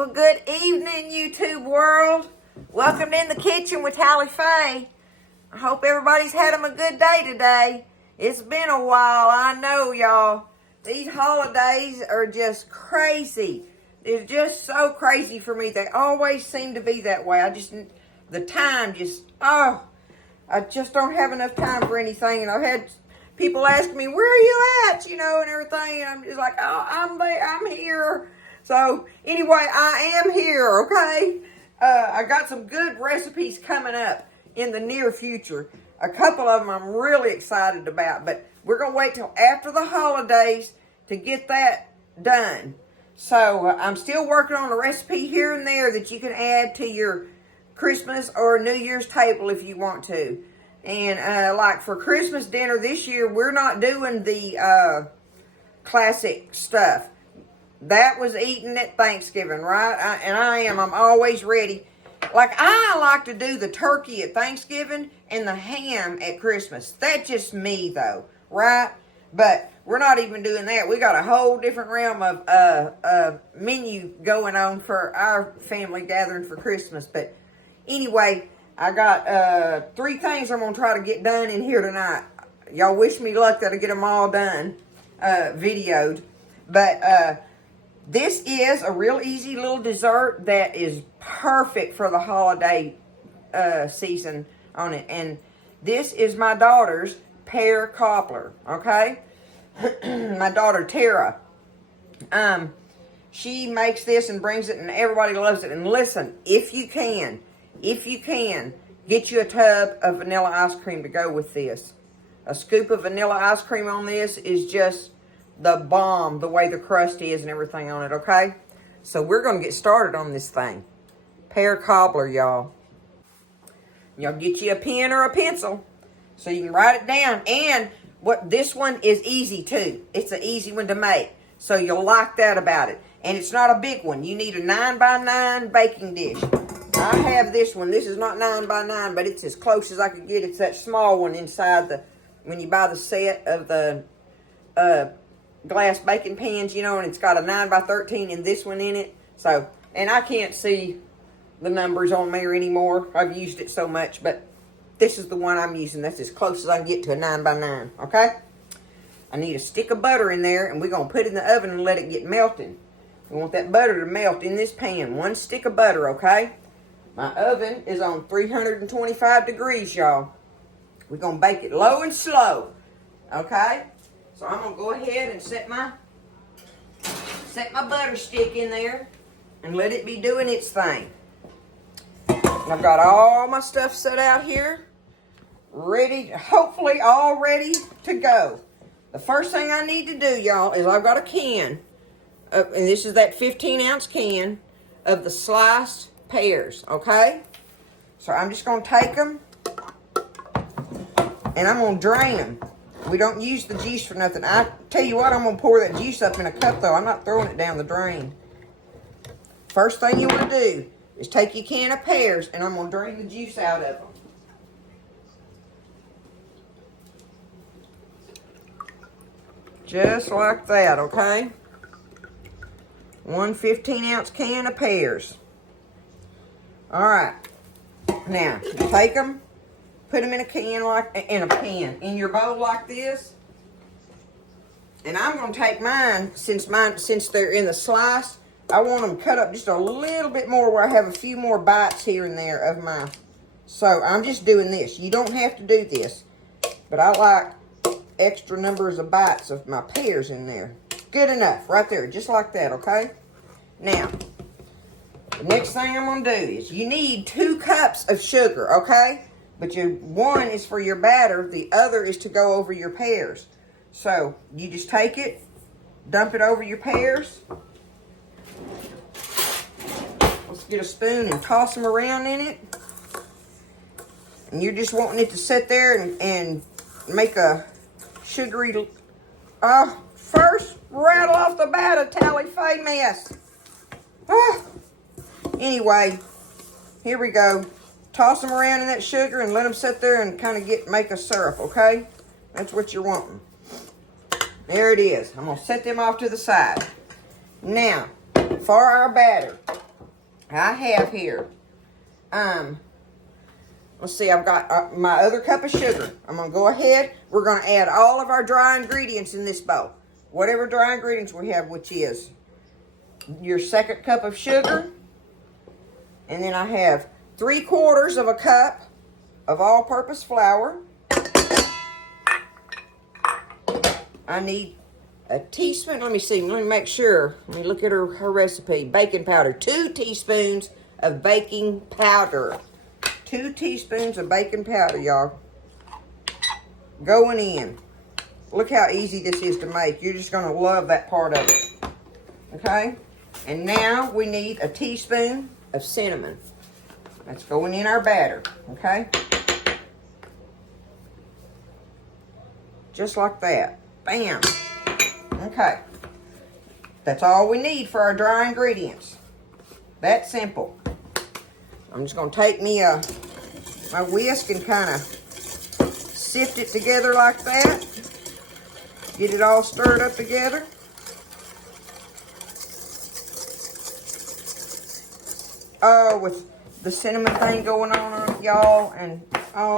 Well, good evening, YouTube world. Welcome to In the Kitchen with Hallie Faye. I hope everybody's had them a good day today. It's been a while, I know, y'all. These holidays are just crazy. It's just so crazy for me. They always seem to be that way. The time just, I just don't have enough time for anything. And I've had people ask me, where are you at, and everything. And I'm just like, oh, I'm there, I'm here. So anyway, I am here, okay? I got some good recipes coming up in the near future. A couple of them I'm really excited about, but we're going to wait till after the holidays to get that done. So I'm still working on a recipe here and there that you can add to your Christmas or New Year's table if you want to. And like for Christmas dinner this year, we're not doing the classic stuff. That was eaten at Thanksgiving, right? I'm always ready. Like, I like to do the turkey at Thanksgiving and the ham at Christmas. That's just me, though, right? But we're not even doing that. We got a whole different realm of menu going on for our family gathering for Christmas. But anyway, I got 3 things I'm going to try to get done in here tonight. Y'all wish me luck that I get them all done, videoed. But this is a real easy little dessert that is perfect for the holiday season on it. And this is my daughter's Pear Cobbler, okay? My daughter, Tara. She makes this and brings it, and everybody loves it. And listen, if you can, get you a tub of vanilla ice cream to go with this. A scoop of vanilla ice cream on this is just the bomb, the way the crust is and everything on it, okay? So we're going to get started on this thing. Pear Cobbler, y'all. Y'all get you a pen or a pencil so you can write it down. And this one is easy too. It's an easy one to make. So you'll like that about it. And it's not a big one. You need a 9x9 baking dish. I have this one. This is not 9x9, but it's as close as I could get. It's that small one inside when you buy the set of the glass baking pans, and it's got a 9x13 and this one in it. So, and I can't see the numbers on there anymore. I've used it so much, but this is the one I'm using. That's as close as I can get to a 9x9, okay? I need a stick of butter in there, and we're going to put it in the oven and let it get melting. We want that butter to melt in this pan. 1 stick of butter, okay? My oven is on 325 degrees, y'all. We're going to bake it low and slow, okay? So I'm going to go ahead and set my butter stick in there and let it be doing its thing. And I've got all my stuff set out here, ready, hopefully all ready to go. The first thing I need to do, y'all, is I've got a can, and this is that 15-ounce can of the sliced pears, okay? So I'm just going to take them, and I'm going to drain them. We don't use the juice for nothing. I tell you what, I'm going to pour that juice up in a cup, though. I'm not throwing it down the drain. First thing you want to do is take your can of pears, and I'm going to drain the juice out of them. Just like that, okay? 1 15-ounce can of pears. All right. Now, you take them. Put them in a can, in your bowl like this. And I'm going to take mine, since they're in the slice, I want them cut up just a little bit more where I have a few more bites here and there of my. So I'm just doing this. You don't have to do this, but I like extra numbers of bites of my pears in there. Good enough, right there, just like that, okay? Now, the next thing I'm going to do is you need 2 cups of sugar, okay? But one is for your batter, the other is to go over your pears. So you just take it, dump it over your pears. Let's get a spoon and toss them around in it. And you're just wanting it to sit there and make a sugary, first rattle off the bat a Hallie Faye mess. Anyway, here we go. Toss them around in that sugar and let them sit there and kind of make a syrup, okay? That's what you're wanting. There it is. I'm going to set them off to the side. Now, for our batter, I have here, let's see, I've got my other cup of sugar. I'm going to go ahead. We're going to add all of our dry ingredients in this bowl. Whatever dry ingredients we have, which is your second cup of sugar. And then I have 3/4 of a cup of all-purpose flour. I need a teaspoon. Let me see. Let me make sure. Let me look at her recipe. Baking powder. 2 teaspoons of baking powder. 2 teaspoons of baking powder, y'all. Going in. Look how easy this is to make. You're just going to love that part of it. Okay? And now we need a teaspoon of cinnamon. That's going in our batter. Okay? Just like that. Bam. Okay. That's all we need for our dry ingredients. That simple. I'm just going to take me my whisk and kind of sift it together like that. Get it all stirred up together. Oh, with the cinnamon thing going on y'all, and oh,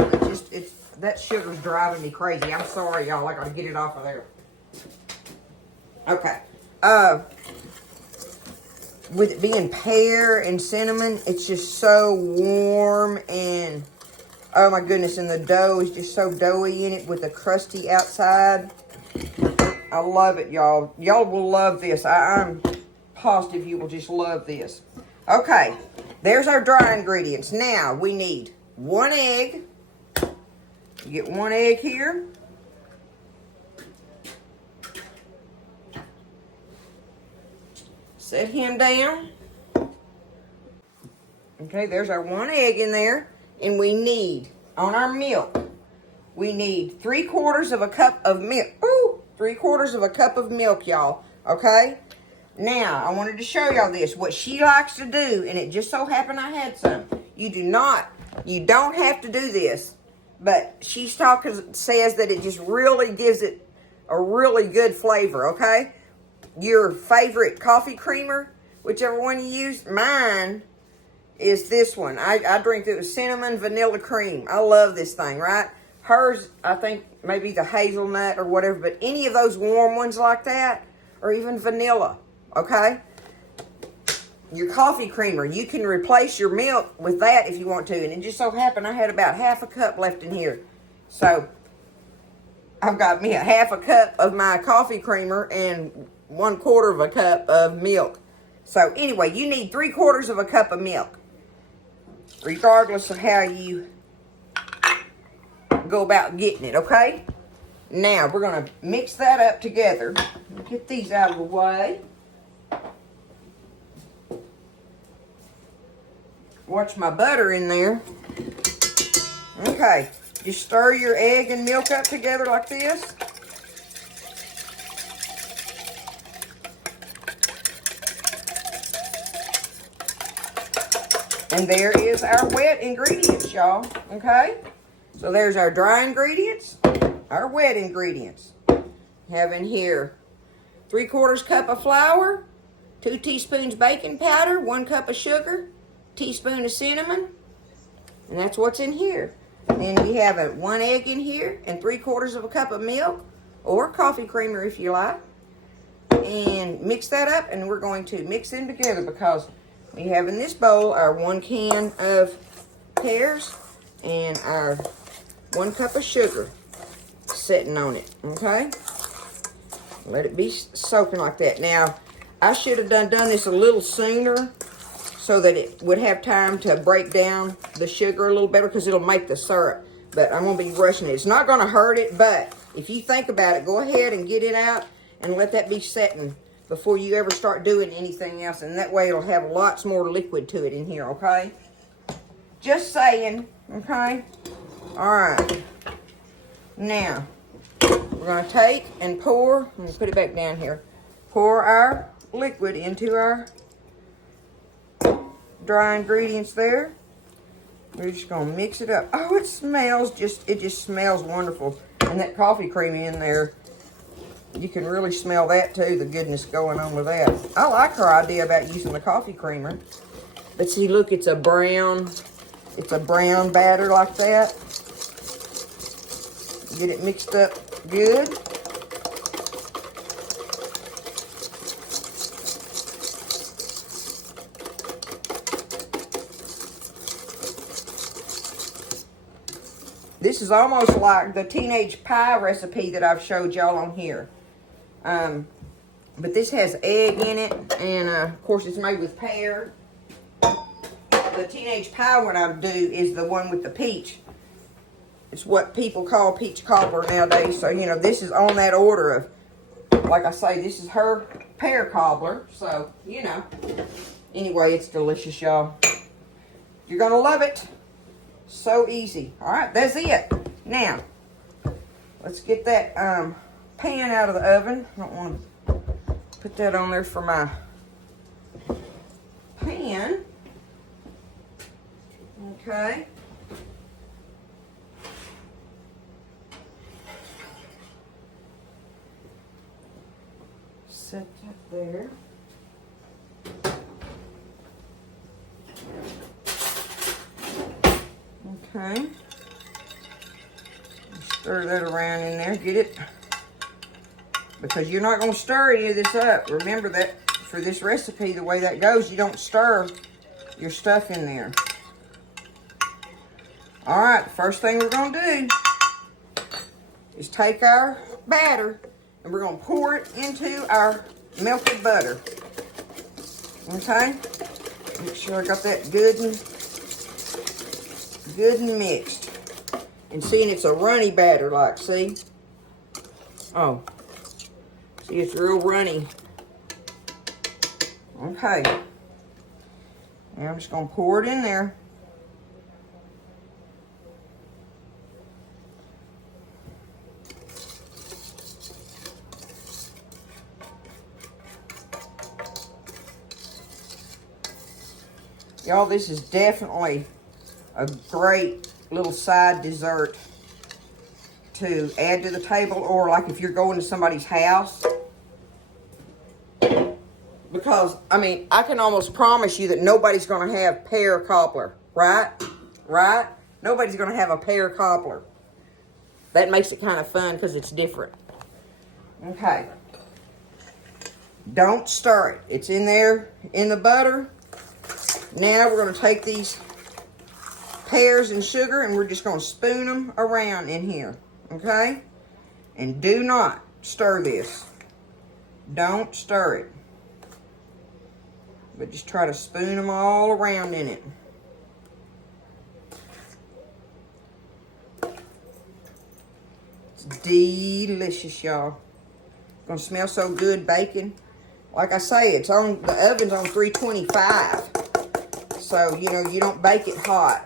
that sugar's driving me crazy. I'm sorry, y'all. I got to get it off of there. Okay. With it being pear and cinnamon, it's just so warm, and oh my goodness, and the dough is just so doughy in it with the crusty outside. I love it, y'all. Y'all will love this. I'm positive you will just love this. Okay, there's our dry ingredients. Now, we need 1 egg. You get 1 egg here. Set him down. Okay, there's our 1 egg in there. And we need, on our milk, we need 3/4 of a cup of milk. Ooh, 3/4 of a cup of milk, y'all. Okay? Now, I wanted to show y'all this. What she likes to do, and it just so happened I had some. You don't have to do this. But she says that it just really gives it a really good flavor, okay? Your favorite coffee creamer, whichever one you use. Mine is this one. I drink it with cinnamon vanilla cream. I love this thing, right? Hers, I think maybe the hazelnut or whatever, but any of those warm ones like that, or even vanilla, okay? Your coffee creamer, you can replace your milk with that if you want to. And it just so happened I had about 1/2 cup left in here. So I've got me a 1/2 cup of my coffee creamer and 1/4 of a cup of milk. So anyway, you need 3/4 of a cup of milk, regardless of how you go about getting it, okay? Now, we're going to mix that up together. Get these out of the way. Watch my butter in there. Okay, just stir your egg and milk up together like this. And there is our wet ingredients, y'all, okay? So there's our dry ingredients, our wet ingredients. Have in here 3/4 cup of flour, 2 teaspoons baking powder, 1 cup of sugar, teaspoon of cinnamon, and that's what's in here. And then we have 1 egg in here and 3/4 of a cup of milk, or coffee creamer if you like. And mix that up, and we're going to mix them together because we have in this bowl our 1 can of pears and our 1 cup of sugar sitting on it, okay? Let it be soaking like that. Now, I should have done this a little sooner so that it would have time to break down the sugar a little better because it'll make the syrup. But I'm going to be rushing it. It's not going to hurt it, but if you think about it, go ahead and get it out and let that be setting before you ever start doing anything else. And that way it'll have lots more liquid to it in here, okay? Just saying, okay? All right. Now, we're going to take and pour, let me put it back down here, pour our liquid into our dry ingredients there. We're just going to mix it up. Oh, it just smells wonderful. And that coffee cream in there, you can really smell that too, the goodness going on with that. I like her idea about using the coffee creamer. But see, look, it's a brown batter like that. Get it mixed up good. This is almost like the teenage pie recipe that I've showed y'all on here. But this has egg in it, and of course it's made with pear. The teenage pie one I do is the one with the peach. It's what people call peach cobbler nowadays. So, you know, this is on that order of, like I say, this is her pear cobbler. So, you know, anyway, it's delicious, y'all. You're going to love it. So easy. All right, that's it. Now, let's get that pan out of the oven. I don't want to put that on there for my pan. Okay. Set that there. Okay. Stir that around in there. Get it? Because you're not going to stir any of this up. Remember that for this recipe, the way that goes, you don't stir your stuff in there. Alright, first thing we're going to do is take our batter and we're going to pour it into our melted butter. Okay? Make sure I got that good and mixed. And seeing it's a runny batter, like, see? Oh. See, it's real runny. Okay. Now I'm just going to pour it in there. Y'all, this is definitely a great little side dessert to add to the table, or like if you're going to somebody's house. Because, I mean, I can almost promise you that nobody's going to have pear cobbler, right? Right? Nobody's going to have a pear cobbler. That makes it kind of fun because it's different. Okay. Don't stir it. It's in there in the butter. Now we're going to take these pears and sugar and we're just going to spoon them around in here. Okay? And do not stir this. Don't stir it. But just try to spoon them all around in it. It's delicious, y'all. Gonna smell so good baking. Like I say, it's on the oven's on 325. So, you know, you don't bake it hot.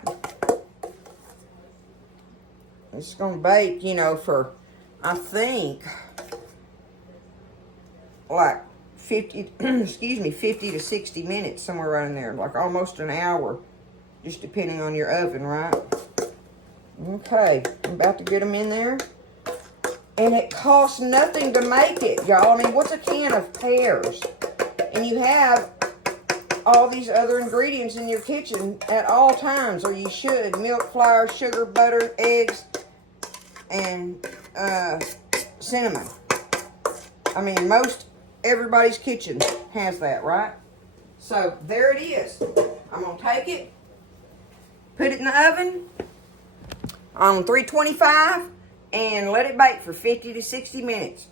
It's gonna bake, you know, for, I think, like 50 to 60 minutes, somewhere around there, like almost an hour, just depending on your oven, right? Okay, I'm about to get them in there. And it costs nothing to make it, y'all. I mean, what's a can of pears? And you have all these other ingredients in your kitchen at all times, or you should. Milk, flour, sugar, butter, eggs, and cinnamon. I mean, everybody's kitchen has that, right? So, there it is. I'm going to take it, put it in the oven on 325, and let it bake for 50 to 60 minutes.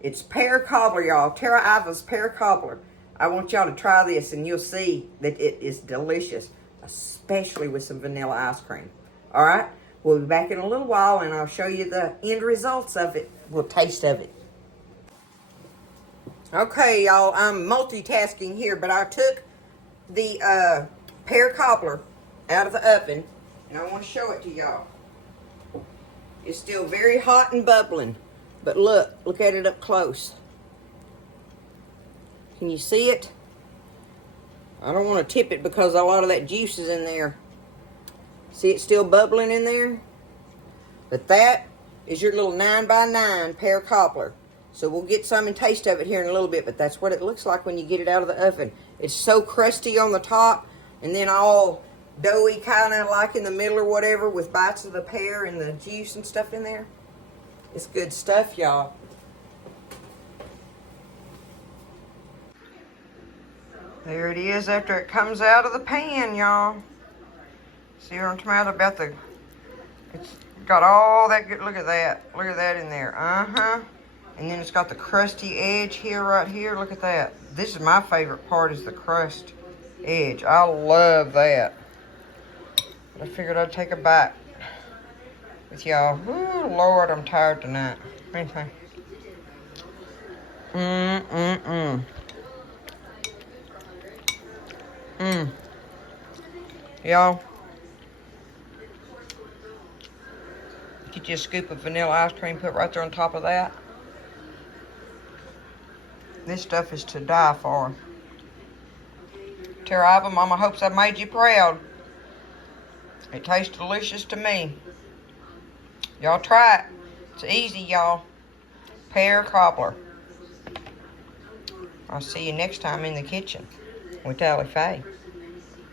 It's pear cobbler, y'all. Tara Iva's pear cobbler. I want y'all to try this, and you'll see that it is delicious, especially with some vanilla ice cream. All right? We'll be back in a little while, and I'll show you the end results of it. We'll taste of it. Okay, y'all, I'm multitasking here, but I took the pear cobbler out of the oven, and I want to show it to y'all. It's still very hot and bubbling, but look at it up close. Can you see it? I don't want to tip it because a lot of that juice is in there. See it still bubbling in there? But that is your little 9x9 pear cobbler. So we'll get some and taste of it here in a little bit, but that's what it looks like when you get it out of the oven. It's so crusty on the top, And then all doughy, kind of like in the middle or whatever, with bites of the pear and the juice and stuff in there. It's good stuff, y'all. There it is after it comes out of the pan, y'all. See what I'm talking about it's got all that good, look at that. Look at that in there, And then it's got the crusty edge here, right here, look at that. This is my favorite part, is the crust edge. I love that. But I figured I'd take a bite with y'all. Oh, Lord, I'm tired tonight. Anything. Y'all, get you a scoop of vanilla ice cream, put right there on top of that. This stuff is to die for. Tara Iva, Mama hopes I made you proud. It tastes delicious to me. Y'all try it. It's easy, y'all. Pear Cobbler. I'll see you next time in the kitchen with Allie Faye.